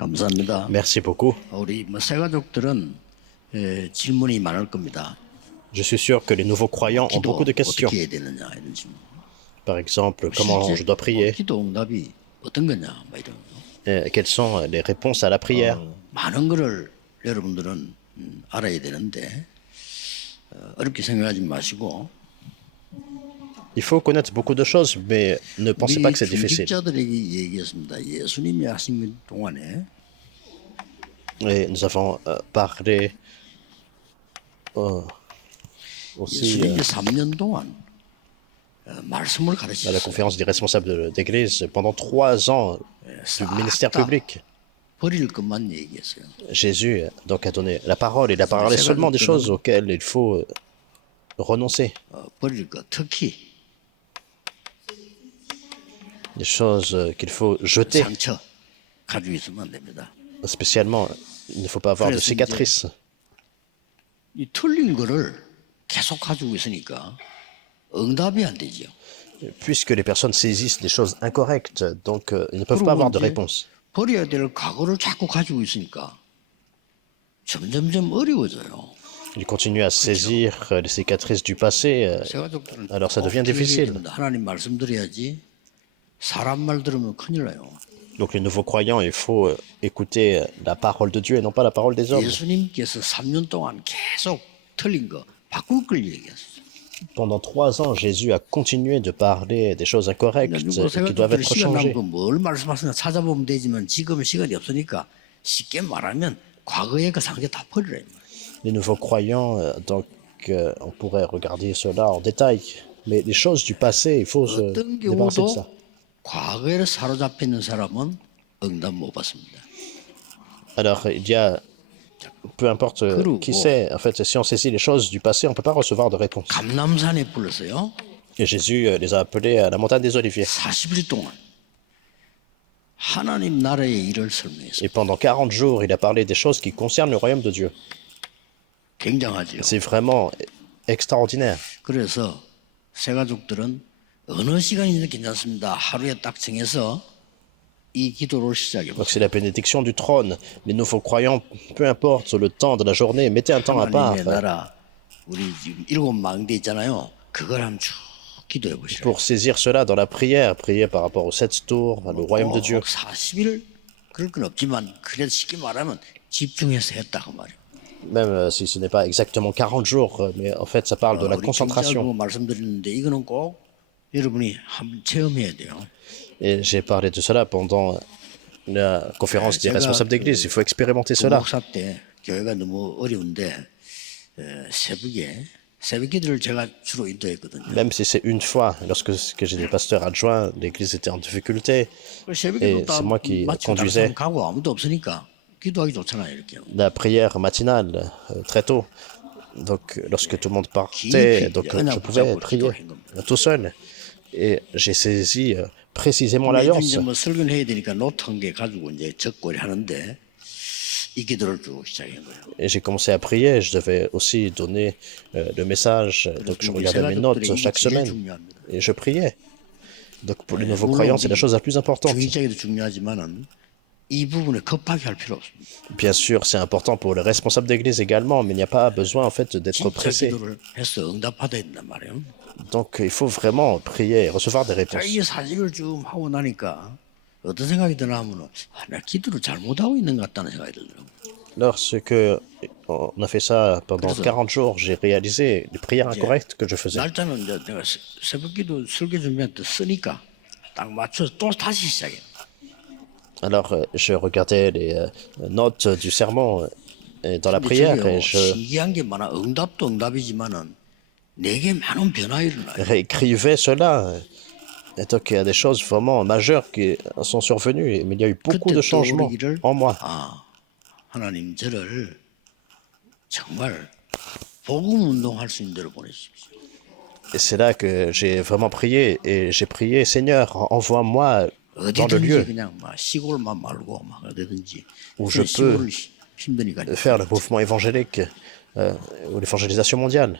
감사합니다. Merci beaucoup. 우리 새 가족들은 질문이 많을 겁니다. Je suis sûr que les nouveaux croyants ont 기도 beaucoup de questions. 어떻게 해야 되느냐 이런 질문. Par exemple, comment je dois prier? 기도 응답이 어떤 거냐 뭐 이런 거. Quelles sont les réponses à la prière? 많은 거를 여러분들은 알아야 되는데 어렵게 생각하지 마시고 Il faut connaître beaucoup de choses, mais ne pensez pas 우리 que c'est difficile. 중직자들에게 얘기했습니다. 예수님이 하신 것 동안에 Et nous avons parlé aussi 예수님이 3년 동안 말씀을 à la 가르치셨어요. conférence des responsables d'église pendant 3 ans du ministère public. 버릴 것만 얘기했어요. Jésus donc a donné la parole. Il a parlé seulement des choses auxquelles il faut renoncer, 버릴 것 특히 des choses qu'il faut jeter. 상처 가지고 있으면 안 됩니다. Spécialement, il ne faut pas avoir de cicatrices. 이 틀린 거를 계속 가지고 있으니까 응답이 안 되지요. Puisque les personnes saisissent des choses incorrectes, donc ils ne peuvent pas avoir de réponse. 버려야 될 과거를 자꾸 가지고 있으니까 점점점 어려워져요. Ils continuent à saisir les cicatrices du passé, alors ça devient difficile. 하나님 말씀 드려야지 사람 말 들으면 큰일 나요. Donc les nouveaux croyants, il faut écouter la parole de Dieu et non pas la parole des hommes. 예수님께서 3년 동안 계속 틀린 거 바꿀 걸 얘기했어요. Pendant 3 ans, Jésus a continué de parler des choses incorrectes qui doivent être 시간 changées. 남고 뭘 말씀하시나 찾아보면 되지만 지금은 시간이 없으니까 쉽게 말하면 과거의 그 상처 다 버리라. Les nouveaux croyants, donc on pourrait regarder cela en détail. Mais les choses du passé, il faut se 어떤 débarrasser de ça. 경우도 과거에 사로잡혀 있는 사람은 응답 못 받습니다. Alors, il y a, peu importe qui c'est, en fait, si on saisit les choses du passé, on ne peut pas recevoir de réponse. 감람산에 불렀어요. Et Jésus les a appelés à la montagne des Oliviers. 40일 동안 하나님 나라의 일을 설명했어요. Et pendant 40 jours, il a parlé des choses qui concernent le royaume de Dieu. 굉장하죠. C'est vraiment extraordinaire. 그래서 새 가족들은 어느 시간이든 괜찮습니다. 하루에 딱 정해서 이 기도를 시작해 Donc 보세요. c'est la bénédiction du trône. Les nouveaux croyants, peu importe le temps de la journée, mettez un temps à part 하나님의 나라 우리 지금 7 망대 있잖아요. 그걸 한번 쭉 기도해 보시라. pour saisir cela dans la prière. Prier par rapport aux 7 tours, le royaume de Dieu. 40일 그럴 건 없지만 그래도 쉽게 말하면 집중해서 했다 그 말이에요. Même si ce n'est pas exactement 40 jours, mais en fait ça parle de la 우리 concentration. 경찰보고 말씀드리는데 이거는 꼭 여러분이 한번 체험해야 돼요. Et j'ai parlé de cela pendant la conférence des responsables d'église. Il faut expérimenter cela. 목사 때 교회가 너무 어려운데 새벽기도를 제가 주로 인도했거든요. Même si c'est une fois, lorsque que j'étais pasteur adjoint, l'église était en difficulté. 새벽기도 c'est moi qui conduisais. 가고 아무도 없으니까 기도하기 좋잖아요 이렇게. La prière matinale, très tôt. Donc lorsque tout le monde partait, donc je pouvais prier tout seul. Et j'ai saisi précisément l'alliance. 뭐 설교해야 되니까 노트 한 개 가지고 이제 적고를 하는데 이 기도를 쭉 시작한 거예요. Et j'ai commencé à prier. Je devais aussi donner le message. Donc je regardais mes notes chaque semaine et je priais. Donc pour les nouveaux croyants, c'est la chose la plus importante. 중직자에도 중요하지만은 이 부분에 급하게 할 필요 없습니다. Bien sûr, c'est important pour les responsables d'église également, mais il n'y a pas besoin en fait d'être 진짜 pressé. 기도를 해서 응답받아야 된단 말이에요. Donc il faut vraiment prier et recevoir des réponses. 이 사직을 좀 하고 나니까 어떤 생각이 드나 하면은 내가 기도를 잘못하고 있는 것 같다는 생각이 들더라고요. Lorsque on a fait ça pendant 40 jours, j'ai réalisé les prières incorrectes que je faisais. 날짜는 이제 내가 새벽기도 설교 준비할 때 쓰니까 딱 맞춰서 또 다시 시작해. Alors je regardais les notes du sermon dans la prière et je 신기한 게 많아. 응답도 응답이지만은 내게 많은 변화 일어나요. réécrivais cela. Et donc il y a des choses vraiment majeures qui sont survenues, mais il y a eu beaucoup de changements en moi. 아, 하나님 저를 정말 복음 운동할 수 있는 대로 보내십시오. Et c'est là que j'ai vraiment prié, et j'ai prié, Seigneur, envoie-moi dans le 어디든지 lieu 그냥 막 시골만 말고 막 어디든지 où je 시골 peux 힘드니까 faire le mouvement évangélique ou l'évangélisation mondiale.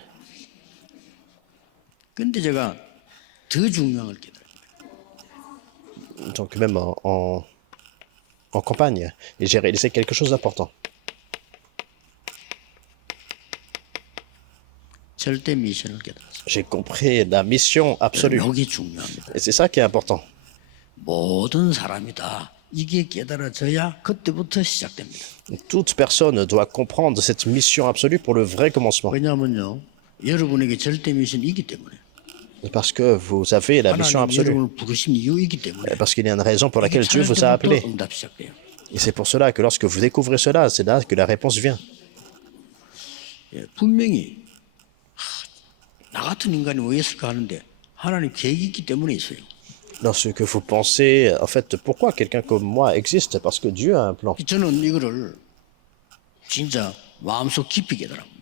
근데 제가 더 중요한 걸 깨달아요. Donc même en en campagne et j'ai réalisé quelque chose d'important. 절대 미션을 깨달았어요. J'ai compris la mission absolue. 여기 중요합니다. Et c'est ça qui est important. 모든 사람이 다 이게 깨달아져야 그때부터 시작됩니다. Toute personne doit comprendre cette mission absolue pour le vrai commencement. 왜냐하면요, 여러분에게 절대 미션이 있기 때문에. Parce que vous avez la mission 하나님 absolue. 여러분을 부르신 이유이기 때문에. Parce qu'il y a une raison pour 이게 laquelle Dieu vous a 찾을 appelé. 때부터 응답 시작돼요. Et c'est pour cela que lorsque vous découvrez cela, c'est là que la réponse vient. 예, 분명히 나 같은 인간이 왜 있을까 하는데 하나님 계획이 있기 때문에 있어요. Lorsque vous pensez, en fait, pourquoi quelqu'un comme moi existe? Parce que Dieu a un plan. 저는 이거를 진짜 마음속 깊이 깨달았습니다.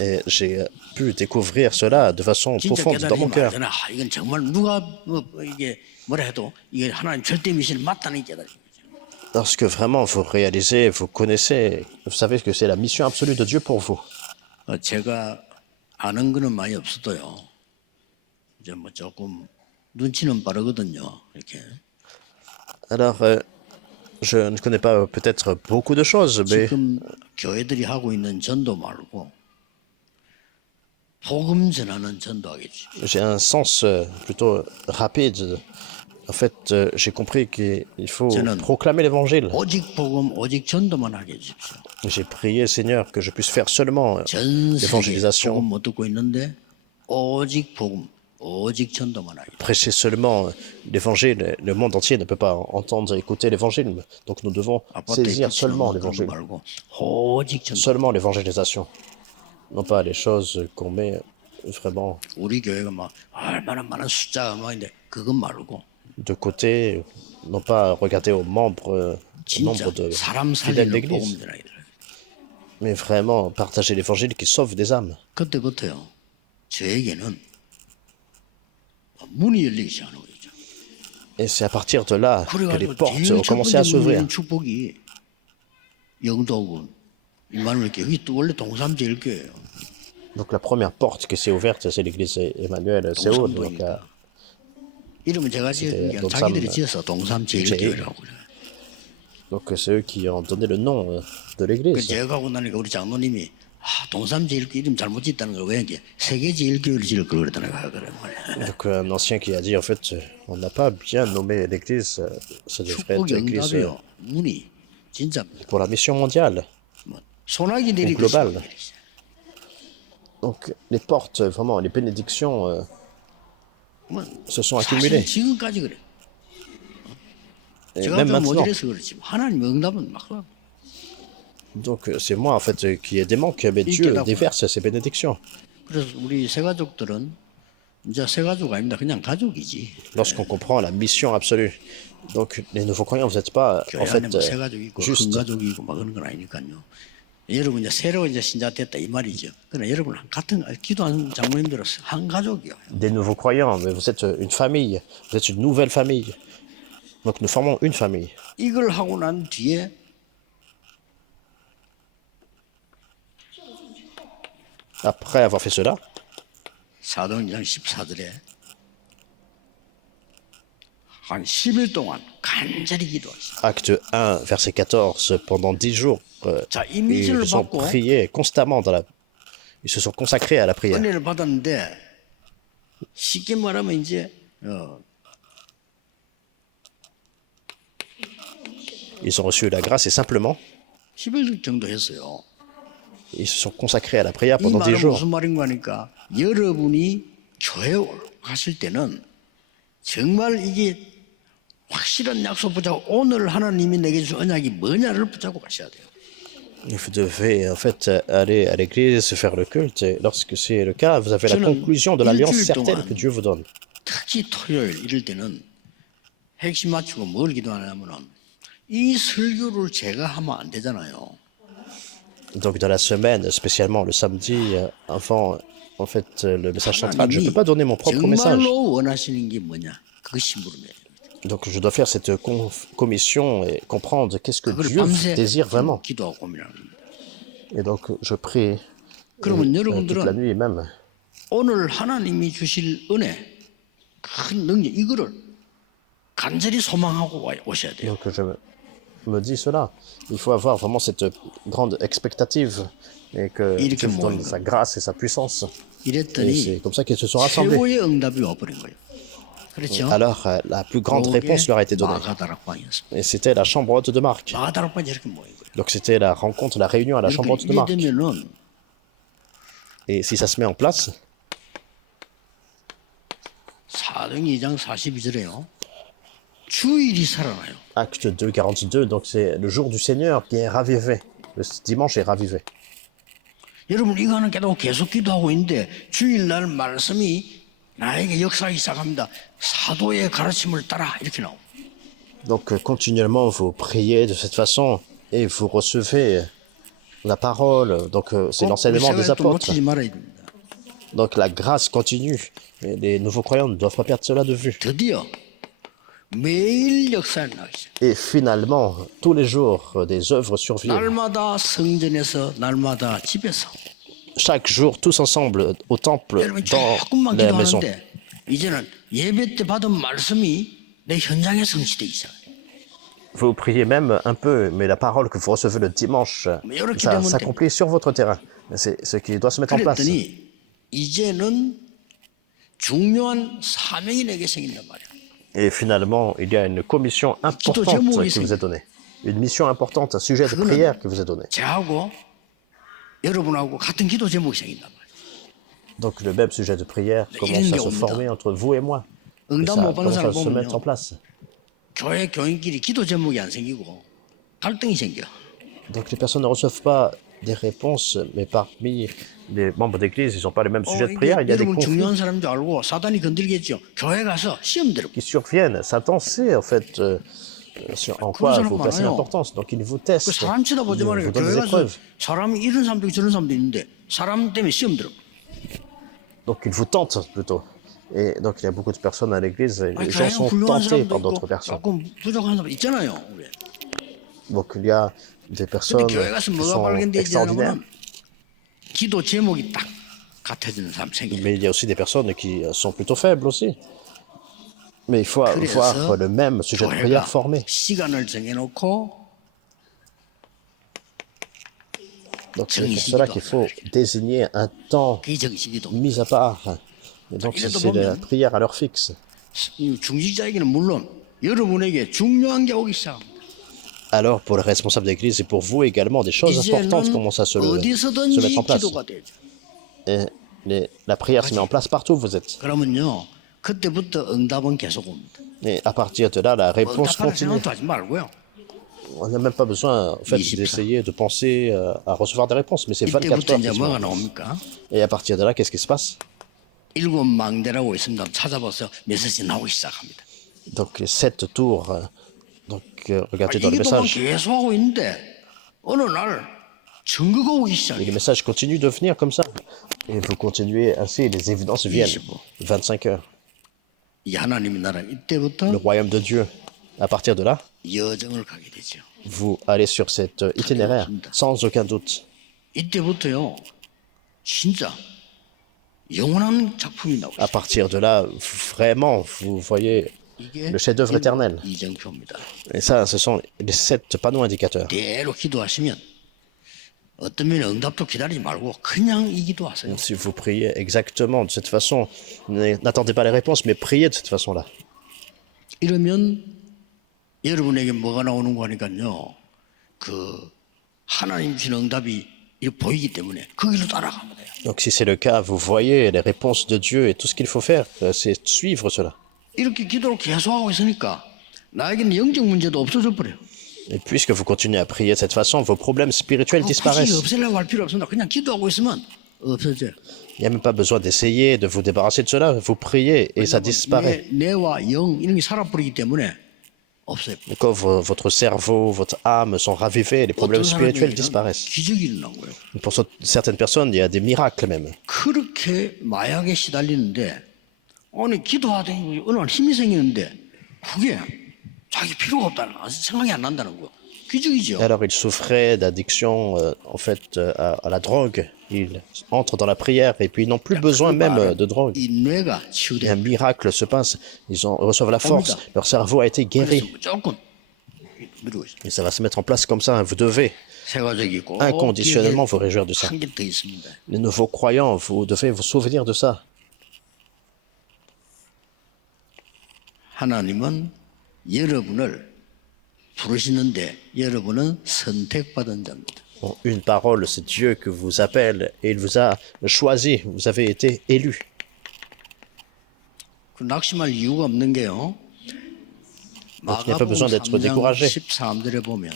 Et j'ai pu découvrir cela de façon 진짜 profonde dans mon 깨달으면 cœur. 알잖아. 이건 정말 누가 이게 뭐라 해도 이게 하나님 절대 미션이 맞다는 깨달음. Lorsque vraiment vous réalisez, vous connaissez, vous savez que c'est la mission absolue de Dieu pour vous. 제가 아는 거는 많이 없어도요. 이제 뭐 조금 눈치는 빠르거든요. 이렇게. Alors, je ne connais pas peut-être beaucoup de choses, mais 지금 교회들이 하고 있는 전도 말고 복음 전하는 전도하겠지. j'ai un sens plutôt rapide. En fait, j'ai compris qu'il faut proclamer l'évangile. 오직 복음, 오직 전도만 하게 해주십시오. J'ai prié, Seigneur, que je puisse faire seulement 전 세계 l'évangélisation, 복음 못 듣고 있는데 오직 복음, 오직 전도만 하게. prêcher seulement l'évangile. Le monde entier ne peut pas entendre et écouter l'évangile. Donc nous devons 아파트에 saisir seulement 붙이는 거 l'évangile, 말고 오직 전도. seulement l'évangélisation. Non pas les choses qu'on met vraiment 우리 교회가 막 얼마나 많은 숫자가 막인데 그것 말고 de côté, non pas regarder aux membres, au 진짜 nombre de 사람 fidèles 살리는 d'église, 복음 전하게. mais vraiment partager l'évangile qui sauve des âmes. 그때부터요. 저에게는 문이 열리기 시작하는 거죠. Et c'est à partir de là que les 그래가지고 portes 제일 ont 첫 commencé à 번째 s'ouvrir. 문은 축복이 영도군 임마누엘 교회 이게 또 원래 동삼제일교회예요. Donc la première porte qui s'est ouverte, c'est l'église Emmanuel Séoul. Donc, 동삼도니까. 이름은 제가 지은 게 동삼- 자기들이 지어서 동삼제일교회라고 그래요. donc c'est eux qui ont donné le nom de 그 l'église. 제가 가고 나니까 우리 장로님이 동삼제일교회 이름 잘못 짓다는 걸 왜 이게 세계제일교회를 지을 걸 그랬다는 그래 말이야. Donc un ancien qui a dit en fait, on n'a pas bien nommé l'église, ça devrait être 축복이 l'église 응답이요. 문이 진짜 pour la mission mondiale. 뭐 소나기 내리듯이 global. 내리지. Donc les portes, vraiment, les bénédictions 뭐 se sont 사실 accumulées. 지금까지 그래. Et 제가 même 좀 maintenant. 모자라서 그렇지. 하나님 응답은 막 와. Donc c'est moi en fait qui ai des manques, mais Dieu déverse ses bénédictions. 그래서 우리 새 가족들은 이제 새 가족 아닙니다. 그냥 가족이지. Lorsqu'on comprend la mission absolue. Donc les nouveaux croyants, vous n'êtes pas en 교회 fait 안에 뭐새 가족이 있고 큰 juste 가족이 있고 막 그런 건 아니니까요. 여러분 이제 새로 이제 신자 됐다 이 말이죠. 그러나 여러분 같은 기도하는 장모님들은 한 가족이요. des nouveaux croyants, mais vous êtes une famille, vous êtes une nouvelle famille. Donc nous formons une famille. 이걸 하고 난 뒤에 Après avoir fait cela, 사도행전 14절에 한 10일 동안 간절히 기도하시고 acte 1, verset 14, pendant 10 jours, 자, 이미지를 ils ont 받고 prié constamment ils se sont consacrés à la prière. 은혜를 받았는데 쉽게 말하면 이제 Ils ont reçu la grâce et simplement, 10일 정도 했어요. ils se sont consacrés à la prière 이 pendant 10 말은 jours. 무슨 말인가 하니까 여러분이 교회 가실 때는 정말 이게 확실한 약속 붙잡고 오늘 하나님이 내게 주신 언약이 뭐냐를 붙잡고 가셔야 돼요. Vous devez en fait aller à l'église, faire le culte, et lorsque c'est le cas, vous avez la 저는 conclusion de l'alliance 일주일 certaine 동안 que Dieu vous donne. 특히 토요일 이럴 때는 핵심 맞추고 뭘 기도하냐면은 이 설교를 제가 하면 안 되잖아요. Donc dans la semaine, spécialement le samedi, avant en fait le message central, je ne peux pas donner mon propre message. 정말로 원하시는 게 뭐냐? 그것이 물음이에요. Donc je dois faire cette commission et comprendre qu'est-ce que 그걸 Dieu 밤새 désire vraiment. 기도하고 고민하는 겁니다. Et donc je prie 그러면 toute la 여러분들은 nuit même. 오늘 하나님이 주실 은혜, 큰 능력 이거를 간절히 소망하고 오셔야 돼요. Donc je me dit cela. Il faut avoir vraiment cette grande expectative et que Dieu vous donne sa grâce et sa puissance. Et 이랬더니 c'est comme ça qu'ils se sont rassemblés. 최고의 응답이 와버린 거예요. 그렇죠? Alors, la plus grande réponse leur a été donnée. 마가다락방이었습니다. Et c'était la chambre haute de Marc. 마가다락방이 이렇게 모인 거예요. Donc c'était la rencontre, la réunion à la chambre haute de 이렇게 Marc. 되면은 Et si ça se met en place, 사도행 2장 42절에요. 주일이 살아나요. Acte 2, 42, donc c'est le jour du Seigneur qui est ravivé. Le dimanche est ravivé. 여러분 이거는 깨닫고 계속 기도하고 있는데 주일날 말씀이 나에게 역사하기 시작합니다. 사도의 가르침을 따라 이렇게 나옵니다. Donc continuellement vous priez de cette façon et vous recevez la parole. Donc c'est l'enseignement des apôtres. 놓치지 말아야 됩니다. Donc la grâce continue. Et les nouveaux croyants ne doivent pas perdre cela de vue. 드디어 매일 역사에 나가기 시작. Et finalement, tous les jours, des œuvres surviennent. 날마다 성전에서 날마다 집에서. Chaque jour, tous ensemble, au temple, 여러분 dans 조금만 la maison. 기도하는데 이제는 예배 때 받은 말씀이 내 현장에 성취되기 시작해요. Vous priez même un peu, mais la parole que vous recevez le dimanche, ça s'accomplit sur votre terrain. C'est ce qui doit se mettre en place. 그랬더니 이제는 중요한 사명이 내게 생긴단 말이야. Et finalement, il y a une commission importante qui vous est donnée. Une mission importante, un sujet de prière qui vous est donné. 저하고 여러분하고 같은 기도 제목이 생긴단 말이야. Donc le même sujet de prière commence à se former entre vous et moi. Et ça commence à se mettre en place. 교회 교인끼리 기도 제목이 안 생기고 갈등이 생겨. Donc les personnes ne reçoivent pas des réponses, mais parmi les membres d'église, ils n'ont pas les mêmes sujets de prière, il y a des 여러분 conflits 중요한 사람인 줄 알고 사단이 건들겠죠. 교회 가서 시험 들어. qui surviennent. Satan sait en fait en quoi vous placez l'importance. Donc il vous teste, 그 사람 쳐다보지 il 말아요. vous donne 교회 des 가서 épreuves. 사람이 이런 사람도 있고 저런 사람도 있는데 사람 때문에 시험 들어. Donc il vous tente plutôt. Et donc il y a beaucoup de personnes à l'église, et les gens 교회 sont 훌륭한 tentés 사람도 par 있고 d'autres personnes. 조금 부족한 사람 있잖아요. 우리. Donc il y a des personnes 근데 교회 가서 qui 뭐가 sont 발견되지 extraordinaires, 않으면 기도 제목이 딱 같아지는 사람 생겨요. mais il y a aussi des personnes qui sont plutôt faibles aussi. Mais il faut avoir le même sujet de prière formé. 시간을 정해놓고 Donc c'est pour cela qu'il faut désigner un temps 그게 정식기도. mis à part. Et donc c'est la prière à l'heure fixe. 중직자에게는 물론 여러분에게 중요한 게 오기 시작합니다. Alors pour les responsables d'église et pour vous également, des choses importantes commencent à se mettre en place. 기도가 되죠. Et la prière se met en place partout où vous êtes. 그러면요, 그때부터 응답은 계속 옵니다. Et à partir de là, la réponse 응답하는 continue. 생각도 하지 말고요. On n'a même pas besoin en fait, d'essayer de penser à recevoir des réponses, mais c'est 24 이때부터 heures. 이제 qui se 뭐가 mettent. 나옵니까? Et à partir de là, qu'est-ce qui se passe? 7망대라고 있습니다. 찾아봐서 메시지 나오기 시작합니다. Donc les 7 tours. Donc regardez dans le 이게 또 message. 계속하고 있는데 어느 날 증거가 오기 Et 시작해요. les messages continuent de venir comme ça. Et vous continuez ainsi, les évidences viennent. 25 heures. 이 하나님의 나라 이때부터 Le royaume de Dieu. À partir de là, 여정을 가게 되죠. vous allez sur cet itinéraire, sans aucun doute. 이때부터요, 진짜 영원한 작품이 나오죠. À partir de là, vraiment, vous voyez 이게 le chef-d'œuvre éternel. 이정표입니다. Et ça, ce sont les 7 panneaux indicateurs. 대로 기도하시면 어떤 면에 응답도 기다리지 말고 그냥 이 기도하세요. Si vous priez exactement de cette façon, n'attendez pas les réponses, mais priez de cette façon-là. 이러면 여러분에게 뭐가 나오는 거 하니까요. 그 하나님 주신 응답이 이렇게 보이기 때문에 그 길로 따라가면 돼요. Donc si c'est le cas, vous voyez les réponses de Dieu et tout ce qu'il faut faire, c'est suivre cela. 이렇게 기도를 계속하고 있으니까 나에게는 영적 문제도 없어져 버려요. Et puisque vous continuez à prier de cette façon, vos problèmes spirituels 굳이 disparaissent. 없애려고 할 필요 없습니다. 그냥 기도하고 있으면 없어져요. Il n'y a même pas besoin d'essayer de vous débarrasser de cela. Vous priez et ça disparaît. 뇌와 영 이런 게 살아버리기 때문에 없어요. Et quand votre cerveau, votre âme sont ravivés, les problèmes spirituels disparaissent. 기적이 일어난 거예요. Pour certaines personnes, il y a des miracles même. 그렇게 마약에 시달리는데 아니 기도하더니 어느 날 힘이 생기는데 그게 자기 필요가 없다는 생각이 안 난다는 거예요. 기적이죠. Alors il souffrait d'addiction en fait à la drogue. Ils entrent dans la prière et puis ils n'ont plus besoin même de drogue. 이 뇌가 Et un 치유돼. miracle se passe. Ils reçoivent la force. Leur cerveau a été guéri. 조금 미루고 있습니다. Et ça va se mettre en place comme ça. Vous devez 세가족이 꼭 inconditionnellement vous réjouir de ça. 한 게 더 있습니다. Les nouveaux croyants, vous devez vous souvenir de ça. 하나님은 여러분을 부르시는데 여러분은 선택받은 자입니다. Bon, une parole, c'est Dieu que vous appelle et il vous a choisi. Vous avez été élu. 그 낙심할 이유가 없는 게요. Donc, il n'y a pas besoin d'être 3장 découragé. 13절에 보면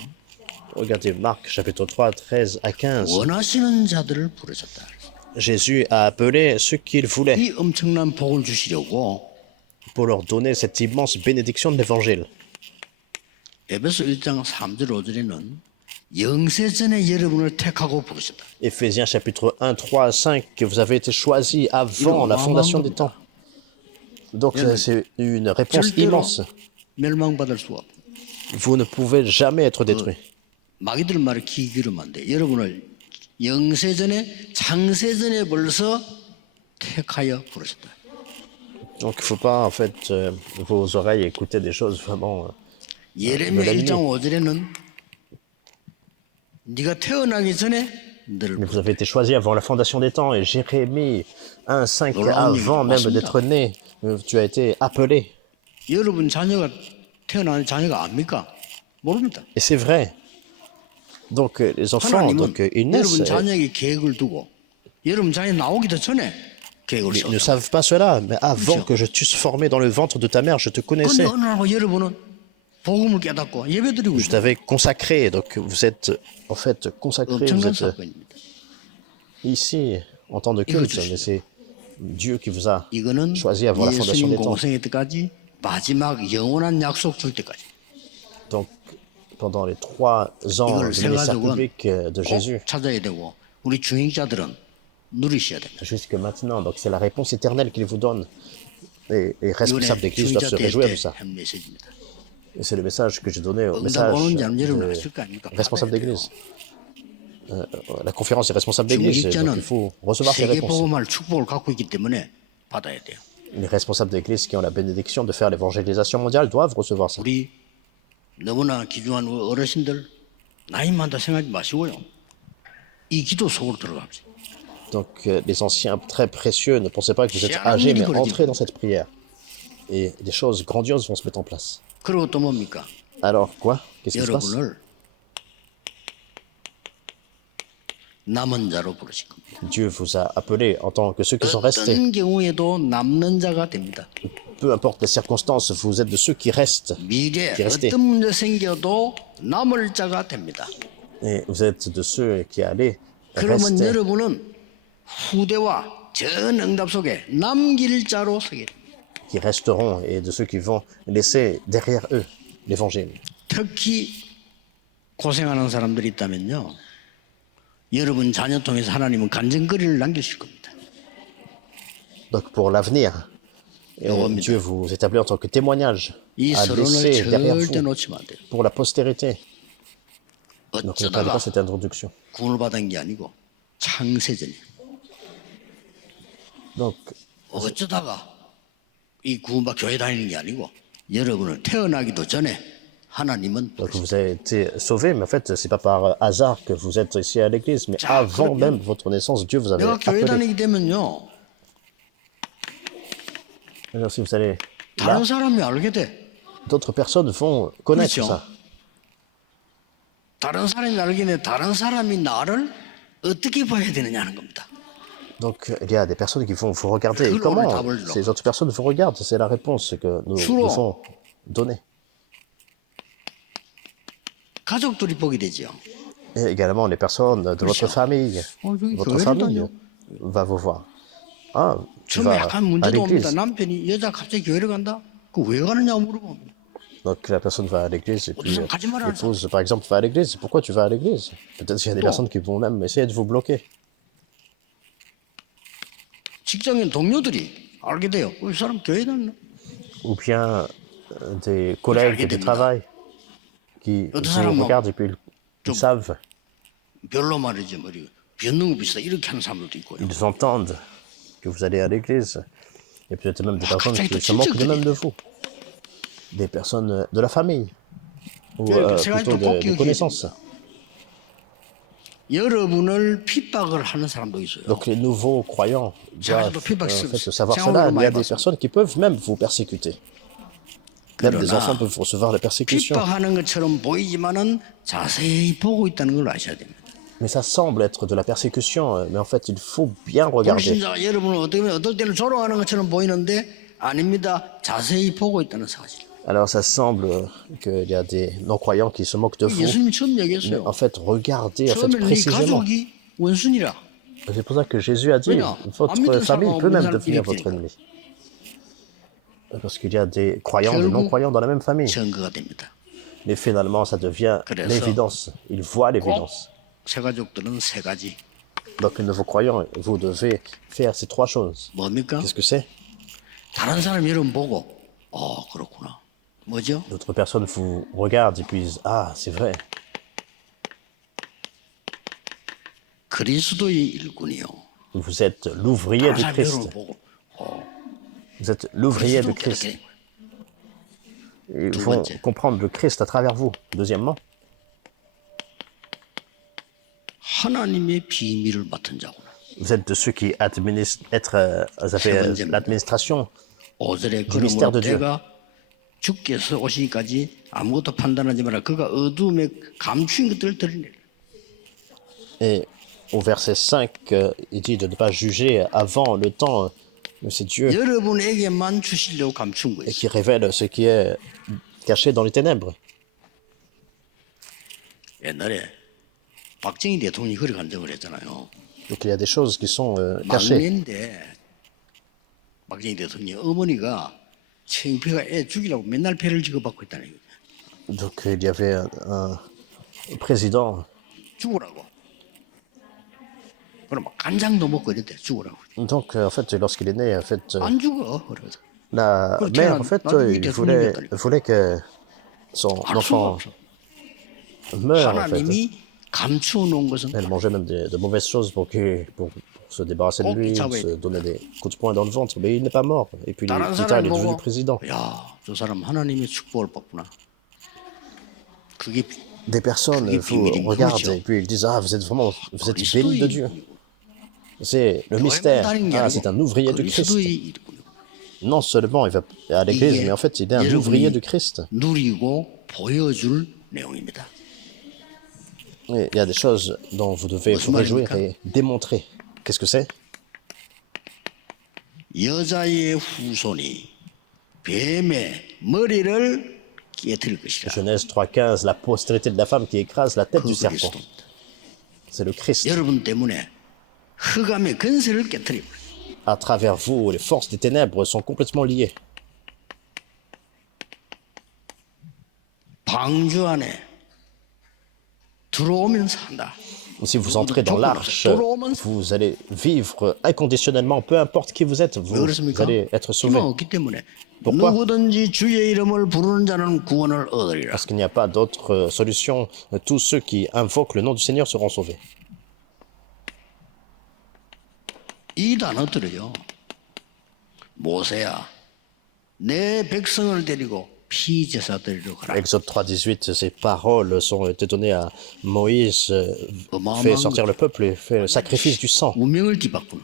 Regardez Marc chapitre 3, 13 à 15. 원하시는 자들을 부르셨다. Jésus a appelé ceux qu'il voulait 이 엄청난 복을 주시려고 pour leur donner cette immense bénédiction de l'évangile. 에베소 1장 3절 5절에는 영세전에 여러분을 택하고 부르셨다. Éphésiens chapitre 1, 3 à 5, que vous avez été choisis avant la fondation des temps. Donc c'est une réponse 절대로 immense. 멸망받을 수가 없다. Vous ne pouvez jamais être détruit. 마귀들 말을 귀 기르면 안 돼. 여러분을 영세전에 창세전에 벌써 택하여 부르셨다. Donc il ne faut pas en fait vos oreilles écouter des choses vraiment 예레미야 de l'ennemi. 1장 5절에는 네가 태어나기 전에 너를 Mais vous avez été choisi avant la fondation des temps. Et Jérémie 1, 5, avant même d'être né, tu as été appelé. 여러분 자녀가 태어나는 자녀가 압니까? 모릅니다. Et c'est vrai. Donc les enfants, 하나님은 donc ils naissent. 여러분 자녀에게 계획을 두고 여러분 자녀 나오기도 전에 계획을 Ils ne 세웠다. savent pas cela, mais avant que je t'eusse formé dans le ventre de ta mère, je te 근데 connaissais. 어느 날 여러분은 복음을 깨닫고 예배드리고 Je 있다. t'avais consacré, donc vous êtes en fait consacré, vous 엄청난 êtes 사건입니다. ici en temps de culte, mais c'est Dieu qui vous a 이거는 choisi avant la fondation 예수님 des temps. 공생의 때까지 마지막 영원한 약속 줄 때까지 Donc pendant les 3 ans 이걸 du ministère 세가족은 public de Jésus, 꼭 찾아야 되고 우리 중직자들은 누리셔야 됩니다. jusque maintenant, donc c'est la réponse éternelle qu'il vous donne. Et les responsables 이번에 d'église doivent 중직자 se réjouir de 때 ça. 한 메시지입니다. Et c'est le message que j'ai donné au 응답 message 오는지 안 여러분 des 아실 거 아닙니까? responsables 받아야 돼요. d'église. La conférence des responsables d'église, donc 중직자는 il faut recevoir ces 세계 réponses. 복음할 축복을 갖고 있기 때문에 받아야 돼요. Les responsables d'église qui ont la bénédiction de faire l'évangélisation mondiale doivent recevoir ça. 우리 너무나 귀중한 어르신들 나이 많다 생각하지 마시고요. 이 기도 속으로 들어갑시다. Donc les anciens très précieux, ne pensez pas que vous êtes âgés, mais entrez dans cette prière. Et des choses grandioses vont se mettre en place. 그리고 또 뭡니까? Alors quoi? Qu'est-ce qui se passe? 여러분을 남은 자로 부르신 겁니다. Dieu vous a appelé en tant que ceux qui sont restés. 어떤 경우에도 남는 자가 됩니다. Peu importe les circonstances, vous êtes de ceux qui restent. 미래에 qui restait. 어떤 문제 생겨도 남을 자가 됩니다. Et vous êtes de ceux qui allaient 그러면 rester. 여러분은 후대와 전 응답 속에 남길 자로 서게 됩니다. Qui resteront et de ceux qui vont laisser derrière eux l'évangile. 특히 고생하는 사람들이 있다면요. 여러분 자녀 통해서 하나님은 간증거리를 남기실 겁니다. Donc pour l'avenir, Dieu vous établit en tant que témoignage 이 à 서론을 laisser derrière 절대 vous 놓치면 안 돼요. pour la postérité. Donc ne perdez 어쩌다가 pas cette introduction. 구원을 받은 게 아니고 창세전이에요. Donc 어쩌다가 이 구원받 교회 다니는 게 아니고 여러분을 태어나기도 전에 하나님은 Donc vous avez été sauvé, mais en fait, c'est pas par hasard que vous êtes ici à l'église, mais avant même votre naissance, Dieu vous avait 내가 교회 appelé. 다니게 되면요 Alors, si vous allez là, 다른 사람이 알게 돼. d'autres personnes vont connaître 그렇죠. ça. 다른 사람이 알게 돼. 다른 사람이 나를 어떻게 봐야 되느냐는 겁니다. Donc il y a des personnes qui vont vous regarder. Et 그걸 comment 답을 주라고. ces autres personnes vous regardent? C'est la réponse que nous 주로. devons donner. 가족들이 보게 되죠. Et également les personnes de votre famille. 저기 Votre 교회를 famille 다녀. va vous voir. Ah, tu 처음에 vas 약간 à 문제도 옵니다. l'église. 남편이 여자 갑자기 교회를 간다? 그 왜 가느냐고 물어봅니다. Donc la personne va à l'église et puis 가지 말아라. l'épouse, par exemple, va à l'église. Pourquoi tu vas à l'église? Peut-être qu'il y a des Bon. personnes qui vont même essayer de vous bloquer. 직장인 동료들이 알게 돼요. 이 사람 교회 다니나? Ou bien des collègues 알게 du 됩니다. travail qui 어떤 vous 사람은 regardent et puis ils savent, 별로 말이지 머리 변능 비슷하다 이렇게 하는 사람들도 있고요. ils entendent que vous allez à l'église. Et peut-être même des personnes 갑자기 또 qui se moquent de 친척들이 même de vous. Des personnes de la famille. ou 세 가지 plutôt 또 꼭 des 기억해야 connaissances. 됩니다. 여러분을 핍박을 하는 사람도 있어요. Donc les nouveaux croyants doivent en fait savoir 생활로 cela. Il y 많이 a des 봤습니다. personnes qui peuvent même vous persécuter. Même des enfants 그러나 peuvent recevoir la persécution. 핍박하는 것처럼 보이지만은 자세히 보고 있다는 걸 아셔야 됩니다. Mais ça semble être de la persécution, mais en fait il faut bien regarder. 불신자가 여러분을 어떨 때는 조롱하는 것처럼 보이는데 아닙니다. 자세히 보고 있다는 사실. Alors ça semble qu'il y a des non-croyants qui se moquent de vous. 예수님이 처음 Mais 얘기했어요. en fait, regardez en fait, 처음에는 네 précisément. 가족이 원수니라. C'est pour ça que Jésus a dit, 왜냐? votre 안 믿는 famille peut 사람하고 même 믿는 devenir 사람끼리 votre 있으니까. ennemi. Parce qu'il y a des croyants, des 결국 non-croyants dans la même famille. 증거가 됩니다. Mais finalement, ça devient 그래서 l'évidence. Ils voient 꼭 l'évidence. 새가족들은 세 가지. Donc, les nouveaux croyants, vous devez faire ces trois choses. 뭡니까? Qu'est-ce que c'est? 다른 사람 여러분 보고 그렇구나. 뭐죠? D'autres personnes vous regardent et puis disent, ah, c'est vrai. 그리스도의 일꾼이요. Vous êtes l'ouvrier 다른 de 사람 Christ. 여러분 보고 Vous êtes l'ouvrier de 그리스도께 Christ. 이렇게 Ils Tout vont bonne. comprendre le Christ à travers vous. Deuxièmement, 하나님의 비밀을 맡은 자구나. vous êtes de ceux qui administrent, vous avez l'administration 5절에 du mystère 그러므로 de Dieu. 때가 주께서 오시기까지 아무것도 판단하지 마라. 그가 어두움에 감추인 것들을 드러내라. Et au verset 5, il dit de ne pas juger avant le temps, mais c'est Dieu 여러분에게만 주시려고 감춘 거예요. qui révèle ce qui est caché dans les ténèbres. 옛날에 박정희 대통령이 그렇게 한 적을 했잖아요. Donc il y a des choses qui sont cachées. 막내인데 박정희 대통령 어머니가 창피가 애 죽이려고 맨날 배를 지어받고 있다는 얘기예요. Donc il y avait un président. 죽으라고. 그럼 막 간장도 먹고 이랬대. 죽으라고. Donc en fait, lorsqu'il est né, en fait, 안 죽어. 그래서 la 그렇게 mère, 난- en fait, 나중에 il 대통령이었다니까. voulait que son 알 수가 enfant 없어. meure, en fait. 하나님이 감추어 놓은 것은 Elle mangeait même de mauvaises choses pour se débarrasser de Oh, lui, il savait. se donner des coups de poing dans le ventre. Mais il n'est pas mort. Et puis 다른 plus tard, il 사람이 est devenu 보고 président. 야, 저 사람 하나님의 축복을 받구나. 그게 Des personnes 그게 vous 비밀인 regardent 거죠. et puis ils disent, ah, vous êtes vraiment, vous êtes 그리스도의 béni de Dieu. C'est le mystère. Ah, c'est un ouvrier de Christ. 그리스도의 일꾼이고 Non seulement il va à l'église, 이게 mais en fait, il est un 여러분이 ouvrier de Christ. 누리고 보여줄 내용입니다. Et il y a des choses dont vous devez vous réjouir et démontrer. Qu'est-ce que c'est? 여자의 후손이 뱀의 머리를 깨뜨릴 것이라. Genèse 3.15, la postérité de la femme qui écrase la tête 그 du serpent. 그리스도입니다. C'est le Christ. 여러분 때문에 흑암의 근세를 깨뜨립니다. À travers vous, les forces des ténèbres sont complètement liées. 방주 안에 들어오면 산다. Si vous entrez dans l'arche, vous allez vivre inconditionnellement, peu importe qui vous êtes, 왜 vous 그렇습니까? allez être 희망 sauvé. 없기 때문에 Pourquoi? 누구든지 주의 이름을 부르는 자는 구원을 얻으리라. Parce qu'il n'y a pas d'autre solution. Tous ceux qui invoquent le nom du Seigneur seront sauvés. 이 단어들을요. 모세야, 내 백성을 데리고 피제사 드리러 가라. Exode 3.18, ces paroles sont été données à Moïse, fait sortir le peuple et fait le sacrifice du sang. 운명을 뒤바꾸는.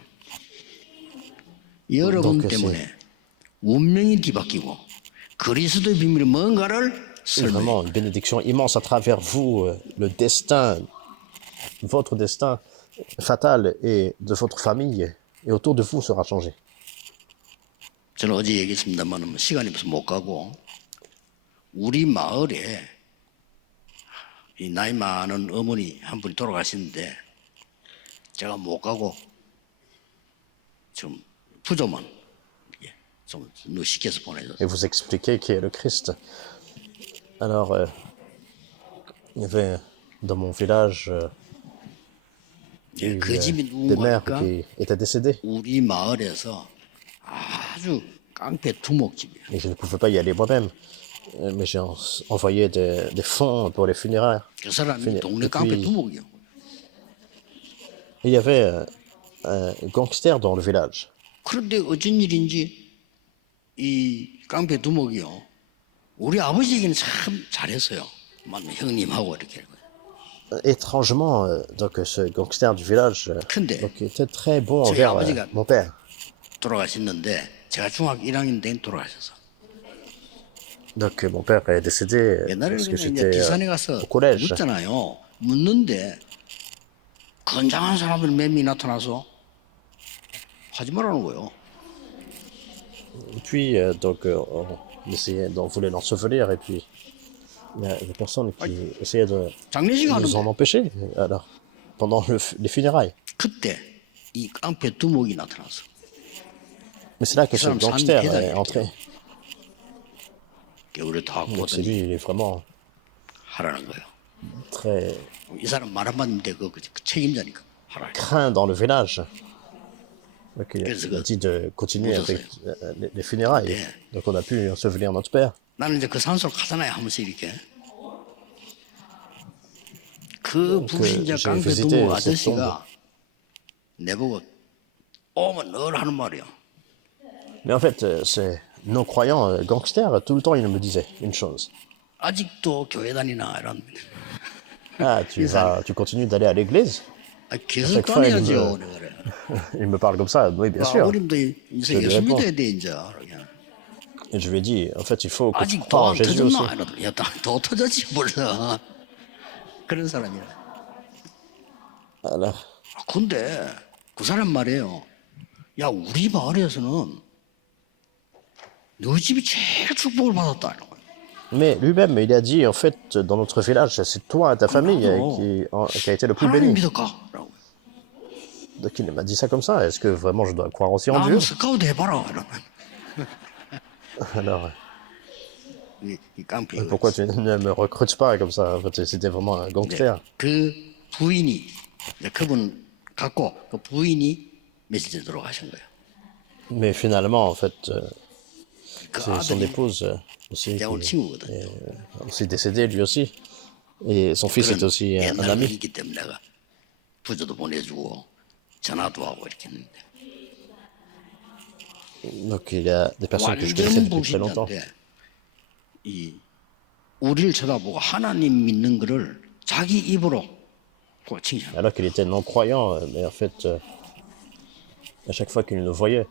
여러분 Donc, 때문에 운명이 뒤바뀌고 그리스도의 비밀이 뭔가를 C'est 설명해. vraiment une bénédiction immense à travers vous, le destin, votre destin fatal et de votre famille et autour de vous sera changé. 저는 어제 얘기했습니다만 시간이 없어서 못 가고 우리 마을에 이 나이 많은 어머니 한 분이 돌아가시는데 제가 못 가고 좀 부조만 좀 시켜서 Et 보내줬어요. vous expliquer qui est le Christ. Alors, il y avait dans mon village 그 집이 des mères 누군가니까 qui étaient décédées 우리 마을에서 아주 깡패 두목집이에요. et je ne pouvais pas y aller moi-même. Mais j'ai envoyé des fonds pour les funérailles. 그 사람이 Et 동네 puis, 깡패 두목이요. il y avait un gangster dans le village. 그런데 어쩐 일인지 이 깡패 두목이요. 우리 아버지에게는 참 잘했어요. 형님하고 이렇게. Étrangement, donc ce gangster du village 근데 donc, était très bon 저희 envers 아버지가 mon père. 돌아가셨는데 제가 중학교 1학년 때 돌아가셔서 Donc mon père est décédé 옛날에는 lorsque 그냥 이제 j'étais 기산에 가서 au collège. 묻잖아요. 묻는데 건장한 사람들 맴이 나타나서 하지 말라는 거예요. Puis donc on essayait, on voulait l'ensevelir et puis il y a des personnes qui essayaient de 장례식 nous en 하는데 empêcher. Alors pendant les funérailles. 그때 이 깡패 두목이 나타났어. Mais c'est là que ce 사람 산 gangster 배달이 est entré. 우리 다 Donc c'est 보더니 lui, il est vraiment 하라는 거예요. très 이 사람 말 한마디 그 책임자니까 하라. craint dans le village. Donc il 그래서 a dit de continuer avec les funérailles. 네. Donc on a pu ensevelir notre père. 나는 이제 그 산소를 가잖아요 하면서 이렇게 그 불신자 j'ai 깡패 visité 두목 cette 아저씨가 내보고 오면 늘 하는 말이야. Mais en fait, ces non-croyants gangsters, tout le temps, ils me disaient une chose. 아직도 교회 다니나 이런. Ah, tu continues d'aller à l'église? 계속 chaque fois, il 다녀야죠. me- 그래. Il me parle comme ça. Oui, bien sûr. 우리도 이제 lui 예수 réponds. 믿어야 돼 이제. 그냥. Et je lui ai dit, en fait, il faut que tu 아직 crois 더 en Jésus aussi. 터졌나? 이러더니 야, 더 터졌지 벌써. 그런 사람이야. Alors, 근데 그 사람 말이에요. 야 우리 마을에서는 너 집이 제일 축복을 받았다. 이런 거예요. mais lui-même, il a dit, en fait, dans notre village, c'est toi et ta famille qui a été le plus 하나님 béni. 믿을까? 라고. Donc il m'a dit ça comme ça. Est-ce que vraiment je dois croire aussi en Dieu? 나무 스카우트 해봐라. 이러면 Alors, 이 깡패가 pourquoi tu ne me recrutes pas comme ça? En fait, c'était vraiment un gangster. 그 부인이 이제 그분 갖고 그 부인이 며칠 돌아가신 거예요. Mais finalement, en fait, 그 c'est son 아들이 épouse aussi 내가 오늘 qui 친구거든. est aussi décédée, lui aussi. Et son fils est aussi un 옛날 ami. 분이기 때문에 내가 부저도 보내주고 전화도 하고 이렇게 했는데 Donc il y a des personnes que je connaissais 완전 depuis très longtemps. 불신자인데 이 우리를 쳐다보고 하나님 믿는 거를 자기 입으로 그 칭찬. Alors qu'il était non-croyant, mais en fait, à chaque fois qu'il nous voyait,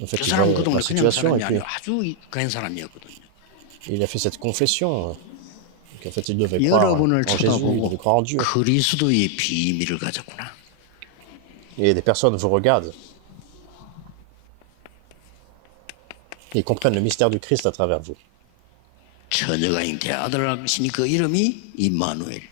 en fait, 그 il 사람 voyait 그 la 동네 그냥 situation et 사람이 puis 아니고 아주 그런 사람이었거든요. il a fait cette confession qu'en fait il devait croire 여러분을 en Jésus, il devait croire en 쳐다보고 Dieu. 그리스도의 비밀을 가졌구나. Et des personnes vous regardent et comprennent le mystère du Christ à travers vous. 처녀가 잉태 아들을 낳으시니 그 이름이 임마누엘.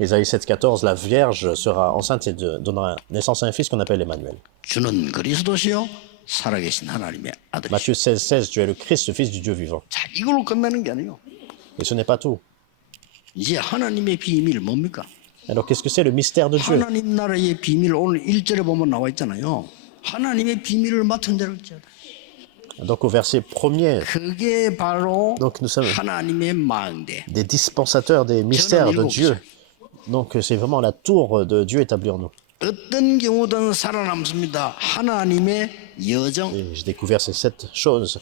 Ésaïe 7,14, la Vierge sera enceinte et donnera naissance à un fils qu'on appelle Emmanuel. 주는 그리스도시요 살아계신 하나님의 아들이시오. Matthieu 16,16, tu es le Christ, le Fils du Dieu vivant. 자, 이걸로 끝나는 게 아니에요. Et ce n'est pas tout. 이제 하나님의 비밀 뭡니까? Alors qu'est-ce que c'est le mystère de Dieu? 하나님 나라의 비밀 오늘 1절에 보면 나와 있잖아요. 하나님의 비밀을 맡은 자를 지어라. Donc au verset 1er, 그게 바로 Donc, nous sommes 하나님의 망대. des dispensateurs des mystères de Dieu. Donc c'est vraiment la tour de Dieu établie en nous. 어떤 경우든 살아남습니다. 하나님의 여정. Et j'ai découvert ces 7 choses.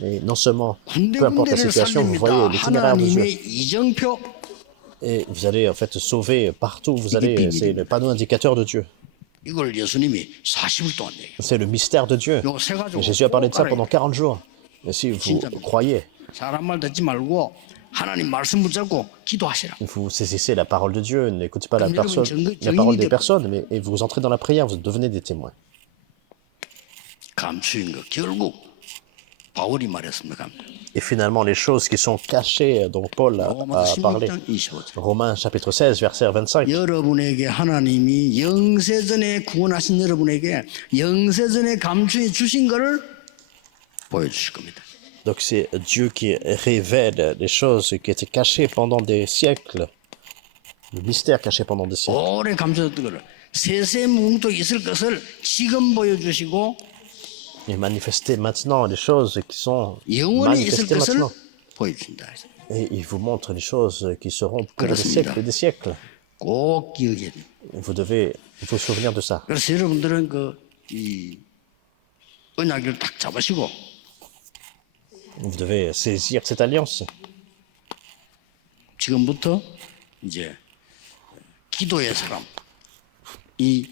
Et non seulement, peu importe la 군데군데를 situation, vous voyez 살립니다. l'itinéraire de Dieu. 하나님의 이정표. Et vous allez en fait sauver partout, vous allez, c'est le panneau indicateur de Dieu. 이걸 예수님이 40일 동안 얘기해요. C'est le mystère de Dieu. 요거 세 가지고 Et Jésus a parlé de ça 꼭 pendant 알아야 40 jours. Et si vous 진짜입니다. croyez, 사람 말 듣지 말고 하나님 말씀 붙잡고 기도하시라. vous saisissez la parole de Dieu, n'écoutez pas la, Comme 여러분 personne, la 증인이 parole des 되고. personnes, mais et vous entrez dans la prière, vous devenez des témoins. 감추인 거 결국 바울이 말했습니다. Et finalement, les choses qui sont cachées dont Paul a 로마서 parlé. 16장 25절. Romains chapitre 16, verset 25. 여러분에게 하나님이 영세전에 구원하신 여러분에게 영세전에 감추해 주신 것을 보여주실 겁니다. Donc c'est Dieu qui révèle les choses qui étaient cachées pendant des siècles. Le mystère caché pendant des siècles. 오래 감춰졌던 것을 세세무궁토 있을 것을 지금 보여주시고 Et manifester maintenant les choses qui sont 영원히 있을 manifestées 것을 maintenant. 보여준다. Et il vous montre les choses qui seront pour des 그렇습니다. siècles et des siècles. 꼭 기억해야 돼요. Vous devez vous souvenir de ça. 그래서 여러분들은 이 언약을 딱 잡으시고 Vous devez saisir cette alliance. 지금부터 이제 기도의 사람, 이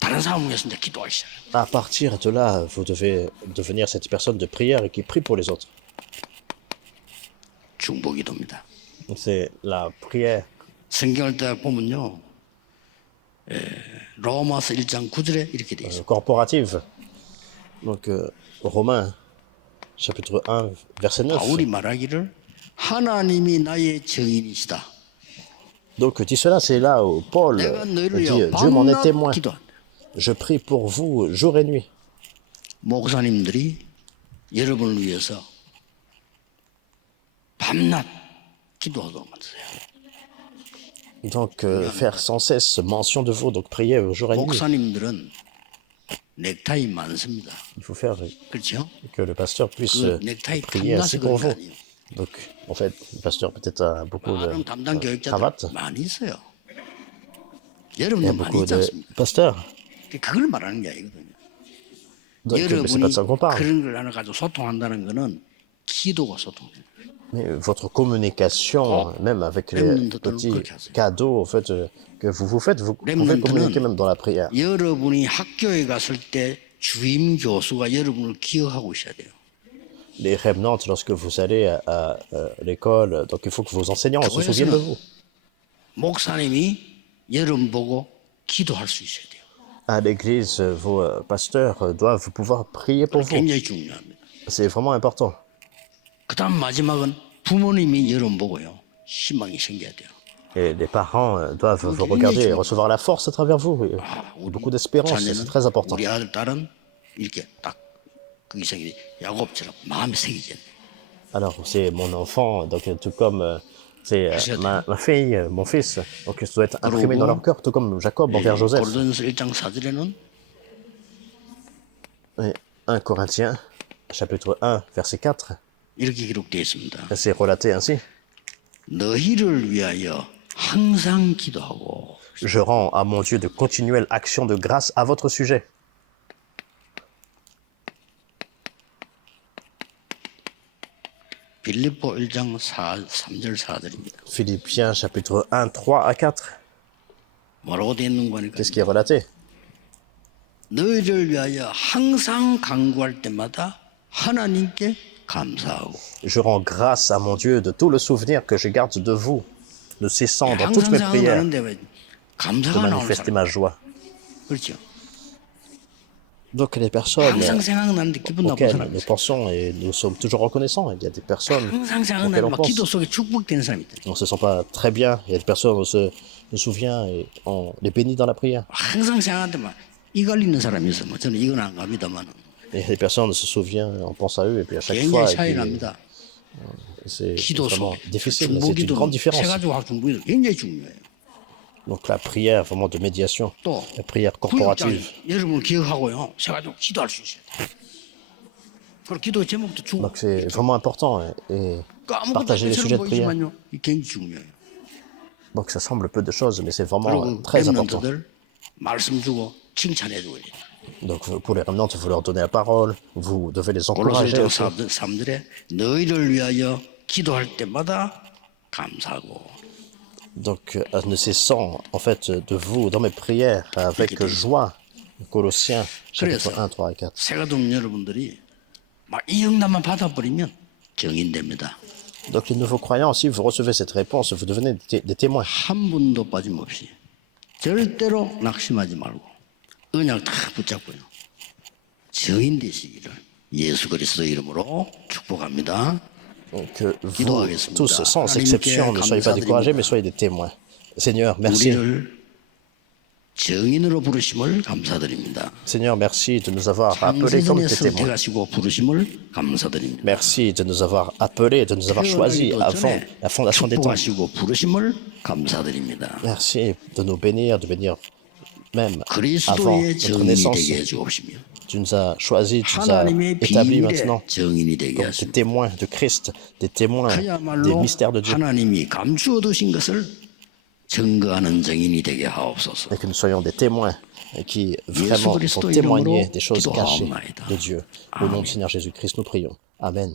다른 사람 위해서 이제 기도하기 시작해요. À partir de là, vous devez devenir cette personne de prière et qui prie pour les autres. 중보기도입니다. C'est la prière. 성경을 딱 보면요, 로마서 1장 9절에 이렇게 돼 있어요. Corporative. Donc, Romains, chapitre 1, verset 9. 바울이 말하기를 하나님이 나의 증인이시다. Donc, dit cela, c'est là où Paul 내가 dit 너희를 위하여 Dieu m'en est 밤낮 témoin. 기도한다. Je prie pour vous jour et nuit. 목사님들이 여러분을 위해서 밤낮 기도하도록 만드세요. Donc, faire sans cesse mention de vous, donc prier jour et nuit. 목사님들은 넥타이 많습니다. Il faut faire 그렇죠? que le pasteur puisse 그 넥타이 prier ainsi 탐나서 pour 그런 게 vous. 아니에요. Donc, en fait, le pasteur peut-être a beaucoup 많은 de 담당 교육자들 cravates. 많이 있어요. Il y a 여러분도 많이 beaucoup 있지 de 않습니까? pasteurs. 그걸 말하는 게 아니거든요. Donc, mais c'est pas 여러분이 de ça qu'on parle. 그런 걸 하나 가지고 소통한다는 거는 기도가 소통돼요. Mais votre communication, même avec les petits cadeaux en fait, que vous vous faites, vous pouvez communiquer même dans la prière. 여러분이 학교에 갔을 때 주임 교수가 여러분을 기억하고 있어야 돼요. Les remnants, lorsque vous allez à l'école, donc il faut que vos enseignants se souviennent de vous. 목사님이 여러분 보고 기도할 수 있어야 돼요. À l'église, vos pasteurs doivent pouvoir prier pour vous. 굉장히 중요합니다. C'est vraiment important. 그다음 마지막은 부모님이 여러분 보고요. 희망이 생겨야 돼요. Et les parents doivent vous regarder et recevoir la force à travers vous. Et beaucoup d'espérance, c'est très important. 우리 아들 딸은 이렇게 딱 그 이상이 야곱처럼 마음에 새기지 않네. Alors, c'est mon enfant, donc tout comme c'est ma fille, mon fils. Donc, ça doit être imprimé dans leur cœur, tout comme Jacob envers Joseph. 고린도전서 1장 4절에는 Et 1 Corinthiens, chapitre 1, verset 4, 이렇게 기록되어 있습니다. c'est relaté ainsi. 너희를 위하여 항상 기도하고 Je rends à mon Dieu de continuelles actions de grâce à votre sujet. 빌립보 1장 3절 4절입니다. Philippiens, chapitre 1, 3 à 4. 뭐라고 되어 있는 거니까 Qu'est-ce qui est relaté? 너희를 위하여 항상 간구할 때마다 하나님께 감사하고 Je rends grâce à mon Dieu de tout le souvenir que je garde de vous, ne cessant dans toutes 항상 mes prières 생각하는데 왜 de 감사가 나오는 manifester 사람 ma joie. 그렇죠? Donc les personnes 항상 생각나는데 기분 나쁜 auxquelles 사람 nous 있어요. pensons et nous sommes toujours reconnaissants. Il y a des personnes 항상 auxquelles 생각나는데 on 막 pense. 기도 속에 축복되는 사람이 있다. On ne se sent pas très bien. Il y a des personnes, on se souvient et on les bénit dans la prière. 항상 생각하는데 막이 갈리는 사람이 있어. 뭐 저는 이건 안 갑니다만 Et les personnes, on se souvient, on pense à eux et puis à chaque 굉장히 fois, et 차이 puis, 납니다. c'est 기도 vraiment 속에 difficile. C'est une 중보기도는 grande différence. 세 가지와 중보기도 굉장히 중요해요. Donc la prière vraiment de médiation, 또 la prière 구역장이 corporative. 여러분을 기억하고요. 세 가지로 기도할 수 있어야 돼요. 그리고 기도 제목도 중 Donc c'est vraiment important et 아무것도 partager les sujets 것처럼 de prière. 보이지만요. 이게 굉장히 중요해요. Donc ça semble peu de choses, mais c'est vraiment 그리고 très important. 렘넌트들 말씀 주고 칭찬해주고 이래요. Donc pour les remnants, vous leur donnez la parole, vous devez les 골로새 encourager 1장 aussi. 3절에 너희를 위하여 기도할 때마다 감사하고 Donc ne cessant en fait de vous dans mes prières avec joie. Colossiens chapitre 1, 3 et 4. 새가동 여러분들이 막 이 응답만 받아버리면 정인됩니다. Donc les nouveaux croyants, si vous recevez cette réponse, vous devenez des témoins. 한 분도 빠짐없이 절대로 낙심하지 말고 언약 다 붙잡고요. 정인 되시기를 예수 그리스도 이름으로 축복합니다. Que vous tous, sans exception, ne soyez pas découragés, mais soyez des témoins. Seigneur, merci. 우리를 정인으로 부르심을 감사드립니다. Seigneur, merci de nous avoir appelés comme 창세전에 tes témoins. 선택하시고 부르심을 감사드립니다. Merci de nous avoir appelés, de nous avoir choisis avant la fondation des temps. 축복하시고 부르심을 감사드립니다. Merci de nous bénir, de bénir même avant 그리스도의 notre 정인이 naissance. 되게 해주옵시며 Tu nous as choisis, tu nous as 하나님의 établis 비밀의 maintenant 정인이 되게 comme des 하시며 témoins de Christ, des témoins des 그야말로 mystères de Dieu. 하나님이 감추어 두신 것을 증거하는 정인이 되게 하옵소서. Et que nous soyons des témoins qui vraiment vont témoigner des choses cachées de Dieu. Au nom du Seigneur Jésus-Christ, nous prions. Amen.